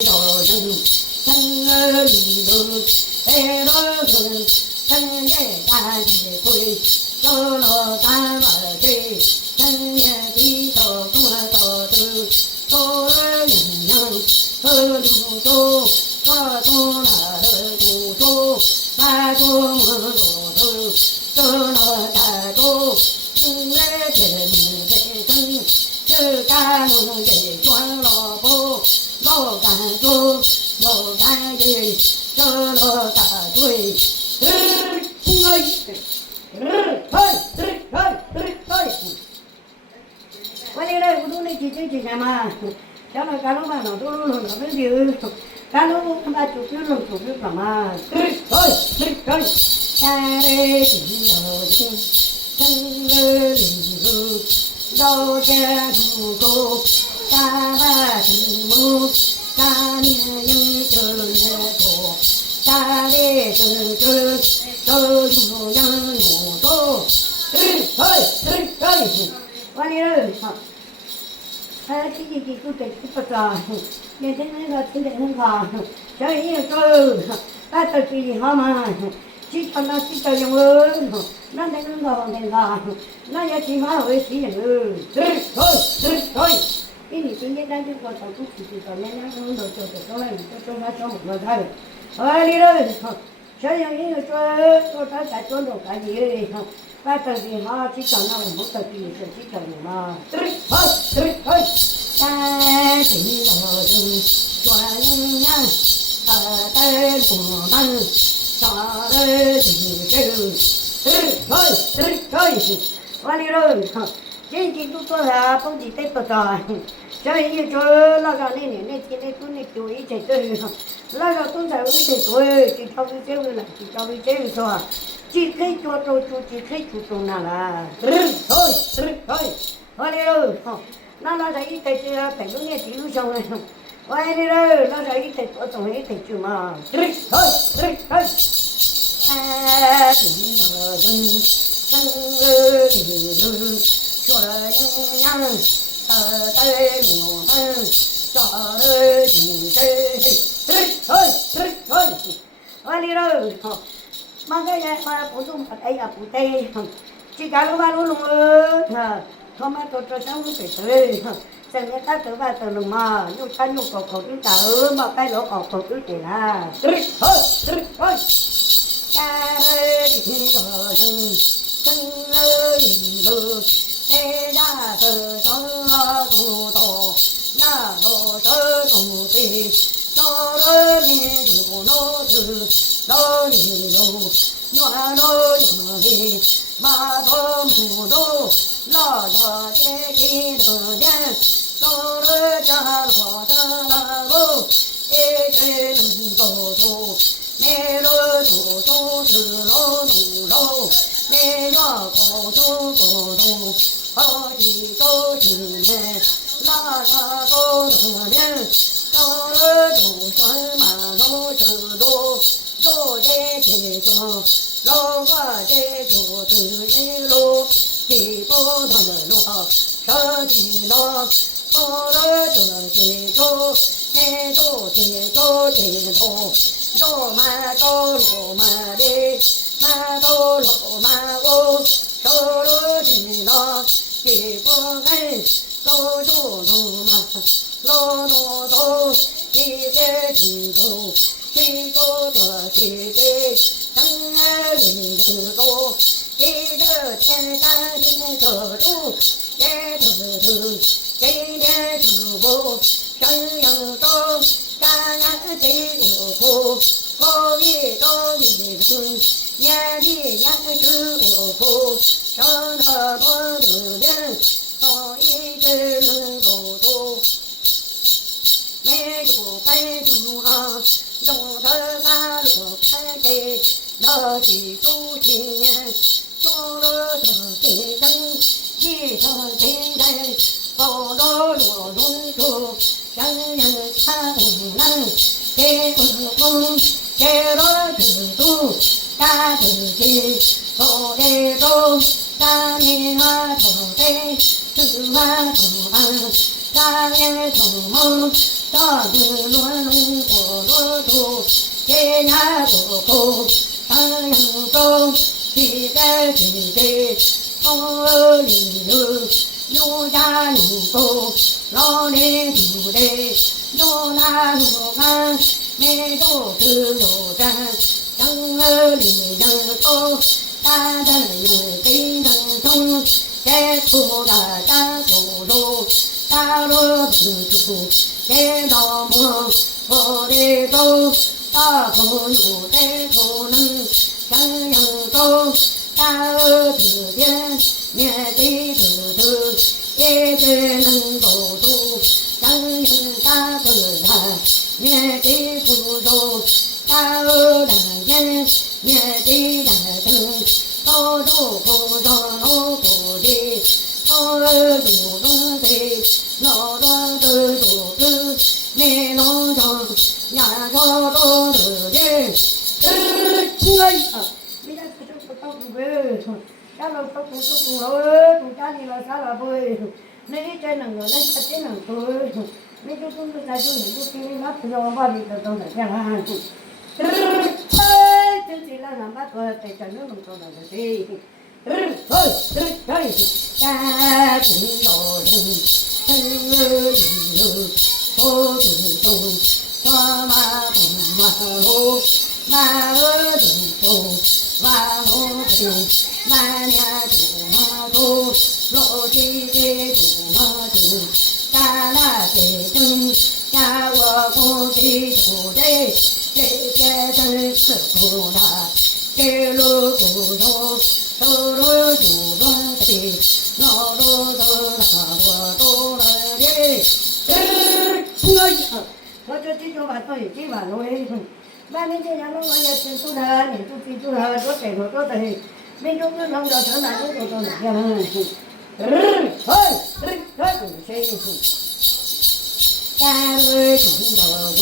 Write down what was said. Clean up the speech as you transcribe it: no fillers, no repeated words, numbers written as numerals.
조정 상을이루 배로는 상대까지 불 조로가마지 상예비도 구하도드 도르영영 흐루도 거도나를 구도 마구무로도 조로가도 중래 재무대등 저가는 대좌로보 노가도 노가예 저로가도이วันนี้เลยกูดูในจีจีจ้ามาเจ้าหน้าการลูกบ้านเราดูลูกเราไม่ดีการลูกบ้านจุดยืนลงจุดยืนประมาณเฮ้ยเฮ้ยเฮ้ยการเรื่องที่เราจริงทั้งเรื่องเราจะถูกกาบาถึงมุกการเนี่ยยังเจอเนี่ยโตการเรื่องเจออยู่ยังหนูโตเฮ้ยเฮ้ยเฮ้ยเฮ้ยวันนี้เลยที่กูเด็กที่ประจานเนี่ยที่นี่เราที่เด็กนั่งขาเจ้าอย่างเจอแต่ตัวปีห้ามาที่ตอนนั้นที่เจอยังเลยนั่นเด็กนั่งขาเด็กขานั่นยังที่มาเวทีอย่างเลยเฮ้ยเฮ้ยเฮ้ยเฮ้ยที่นี่จริงๆได้ที่เราต้องคุยกันเนี่ยนั่งดูตัวเด็กก็เลยตัวมาชมหัวใจวันนี้เลยเจ้าอย่างนี้เจอตัวตาจัดจนดอกกันเยอะแต่ตัวปีห้าที่ตอนนั้นผมตัวปีที่เจอมาเฮ้ยเฮ้ยเฮ้ยเฮ้ย在地上转呀，在我们啥的地州，完了，今天都做了，不记得不着，这一做那个那今天都那就一起做，那个都在一起做，就稍微这个了，就稍微这个说，只可以做就只可以做中那了，完了，那在一起做，反正也记录上来，完了，那在一起做总一起做嘛，哎，生儿女说人样，带我们找儿女完了，妈个呀，不动哎呀不对，这家路马路龙儿，他们都这上路对对，现在他走吧走路嘛，又看又搞口子打嘛，该老搞口子的啦，家里头人。生儿女在家头上多多，那罗着土地，到了你土老子，老你路，远路远里，马头木头，老老在地头边，到了家老家路，一直能走走，没路走走是老路路。没有高中高中，好几周几年，拉多少年，到了中山马路这路，走在其中，老话在做这一路，地方他们路上起了，到了这其中，没走其中其中，路马到路马的。马都罗马乌，走路去了，地方人走住路马，路走，一个地走，地走的地地，生儿女多，一个天山天走路，也走，今天走不，山羊多，山羊地无苦，高一高一村。年里年是我苦，上他多的人，到一直能够走，没有开路啊，用他那路开给那几周天，做了这些人，一场天人，跑到罗龙处，让人看难，给我风，给了制度。大自己做得多，大年啊做得，吃嘛做啊，大雁从梦，大子乱龙多罗多，天涯过后，大洋中，西在西在，东里有，有家有狗，老年住的，有那有看，没多只有咱，生儿里人多，大人有给人中，在土大大土路。大路不出，见到我的走，大口有的可能想要走，大耳子边面的头头，也只能够住，想要大口大面的不走，大耳大眼面的大头，走路不走路不的，走路不的。老庄的肚子，没农场，牙着多的的，哎呀，你家这不到不会，家老到不不了，不家里老啥老不会，你这能够，那他真能够，你就总是在这里就给你那不要把你的都能这样，哎，就是那咱把多在这能弄到那个的，家庭老人。生儿里有多子中，抓马东马路，马儿东东，马路东，马娘走马走，罗西的走马走，大拉的灯，大我公的土地，这些真是不大，这路不走，走路走乱的，老路都大我都来的，我这这就把对这把路哎，那你这样弄我也吃素的，你就记住了，多给我多的，民众们弄到成哪就都哪样了，谁？大儿听到人